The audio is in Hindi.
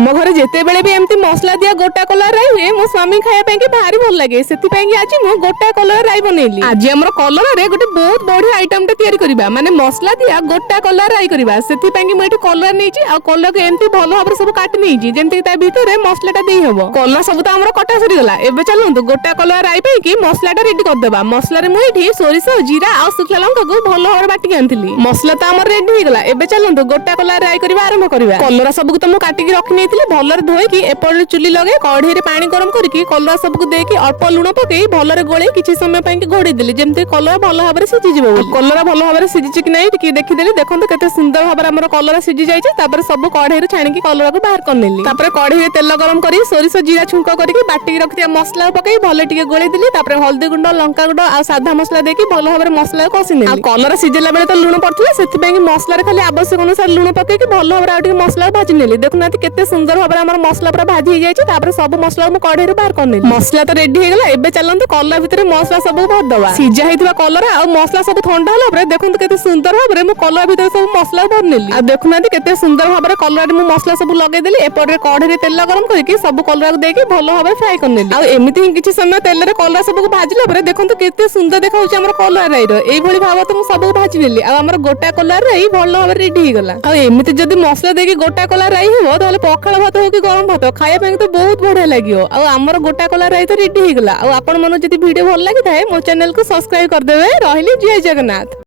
आम घरे जिते बेले भी एमती मसला दिया गोटा कलर राई हुए मो स्वामी खाया पे भारी भल लगे से आज मु गोटा कलर राई बनैली। आज हमर कलर रे गोटे बहुत बढ़िया आइटम टे तयारी करबा माने मसला दिया गोटा कलर राई करबा सेति पेंगी मु एठी कलर नैची आ कलर को एमती भलो भाबरे सब काटी नैची जेमती ता भीतर मसला टा देई हबो। कलर सब तो हमर कटा सरी गला एबे चलंतु गोटा कलर राई पे की मसला टा रेडी कर देबा। मसला रे मु एठी सोरिसा जीरा आ सुखला लंका को भलो भाबरे बाटी आनथिली। मसला तो हमर रेडी हो गला एबे चलंतु गोटा कलर राई करबा आरंभ करबा। कलर सब को तो मु काटी के रखि नेथिले भलरे धोई की एपड़ चुली लगे कढ़ी रे पानी गरम करके कलर सब को देकी अल्प लुण पकई भलरे गोळे किछि समय पई घोड़ी देली जेमते कलर भलो भाबरे सिझि जिवो। कलर भलो भाबरे सिझि कि नै टिके देखि देली देखंतु केते सुंदर भाबरे हमर कलर सिझि जाय छै। तापर सब कढ़ी रे छाणी की कलर को बाहर कर नेली। तापर कढ़ी रे तेल गरम करी सोरिसा जीरा छुंको करके बाटी रखिया मसला पकई भले टिके गोळे देली। तापर हल्दी गुंड लंका गुंड आ साधा मसला देकी भलो भाबरे मसला को कसी नेली। आ कलर सिझिला बेले तो लुण पड़थिला सेति पई मसला रे खाली आवश्यक अनुसार लुण पकई के भलो भाबरे आ टिके मसला भाजी नेली। देखुनाती केते सुंदर भाबरे हमर मसला पूरा भाजी हो जाय छै। तापर सब मसला मु कढ़ी रे बाहर कर नेली। मसला तो रेडी हो गला एबे चलंतु कलर भितर मसला सब भर दवा। सिझा हेतिबा कलर आ मसला सब ठंडा होला परे देखंतु केते सुंदर भाबरे मु कलर भितर सब मसला भर नेली। आ देखुनाती केते सुंदर भाबरे कलर रे मु मसला सब लगे देली। एपड़ रे कढ़ी रे तेल गरम करके सब कलर को देके भलो भाबरे फ्राई कर नेली। आ एमिति ही किछि समय तेल रे कलर सब को भाजिला परे देखंतु केते सुंदर देखा होछि हमर कलर राई रो। एई भली भाव तो मु सब को भाजी नेली। आ हमर गोटा कलर राई भलो भाबरे रेडी हो गला। आ एमिति जदी मसला देके गोटा कलर राई हेबो ताले पखाळ भात हो कि गरम भात खाया पे तो बहुत बढ़िया लागियो। आ हमर गोटा कलर राई तो रेडी हो गला। आ आपण मन जदी वीडियो भल लागि थाए मो चैनल को सब्सक्राइब कर देबे। रहिली जय जगन्नाथ।